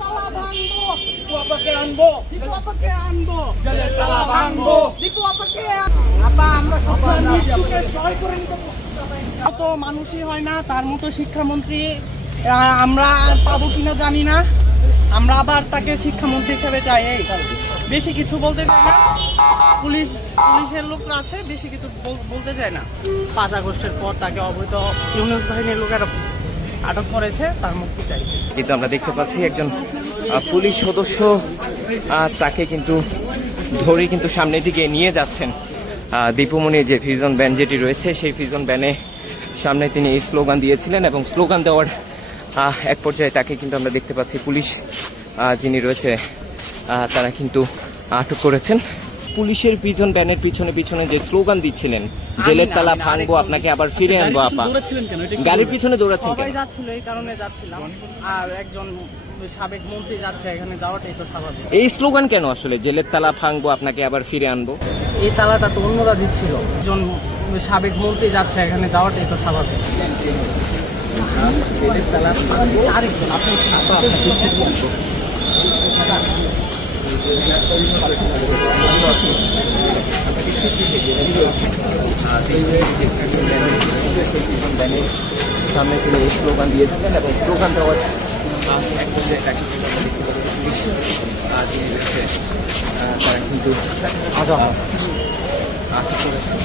তালা ভাঙবো, দিকু আপাকে আনবো, দিকু আপাকে আনবো, জেলের তালা ভাঙবো, দিকু আপাকে আপা আমরা সবাই মৃত্যুকে জয় করে নিতে তো মানুষই হয় না তার মতো শিক্ষামন্ত্রী আমরা আর পাবো কিনা জানি না। আমরা আবার তাকে শিক্ষামন্ত্রী হিসেবে চাই। এই বেশি কিছু বলতে চাই না, পুলিশের লোকরা আছে, বেশি কিছু বলতে চায় না। 5 আগস্টের পর তাকে অবৈধ ইউনিয়ন বাহিনীর লোকেরা আটক করেছে, তার মুক্তি চাই। কিন্তু আমরা দেখতে পাচ্ছি একজন পুলিশ সদস্য তাকে কিন্তু ধরে কিন্তু সামনের দিকে নিয়ে যাচ্ছেন। দীপুমনির যে ফিজন ব্যান যেটি রয়েছে সেই ফিজন ব্যানে সামনে তিনি এই স্লোগান দিয়েছিলেন এবং স্লোগান দেওয়ার এক পর্যায়ে তাকে কিন্তু আমরা দেখতে পাচ্ছি পুলিশ যিনি রয়েছে তারা কিন্তু আটক করেছেন। পুলিশের পিছন ব্যানের পিছনে পিছনে যে স্লোগান দিচ্ছিলেন, জেলের তালা ভাঙবো, আপনাকে আবার ফিরে আনবো। আপা গাড়ির পিছনে দৌড়াচ্ছেন কেন? যাচ্ছিল এই কারণে যাচ্ছিলাম, আর একজন সাবেক মন্ত্রী যাচ্ছে, এখানে যাওয়াটাই তো স্বাভাবিক। এই স্লোগান কেন আসলে, জেলের তালা ভাঙবো, আপনাকে আবার ফিরে আনবো? এই তালাটা তো অন্যরা দিচ্ছিল, একজন সাবেক মন্ত্রী যাচ্ছে, এখানে যাওয়াটাই তো স্বাভাবিক। আরেকজন আপনি সামনে তিনি এই স্লোগান দিয়েছিলেন এবং স্লোগান দেওয়ার তারা কিন্তু আটক করেছেন।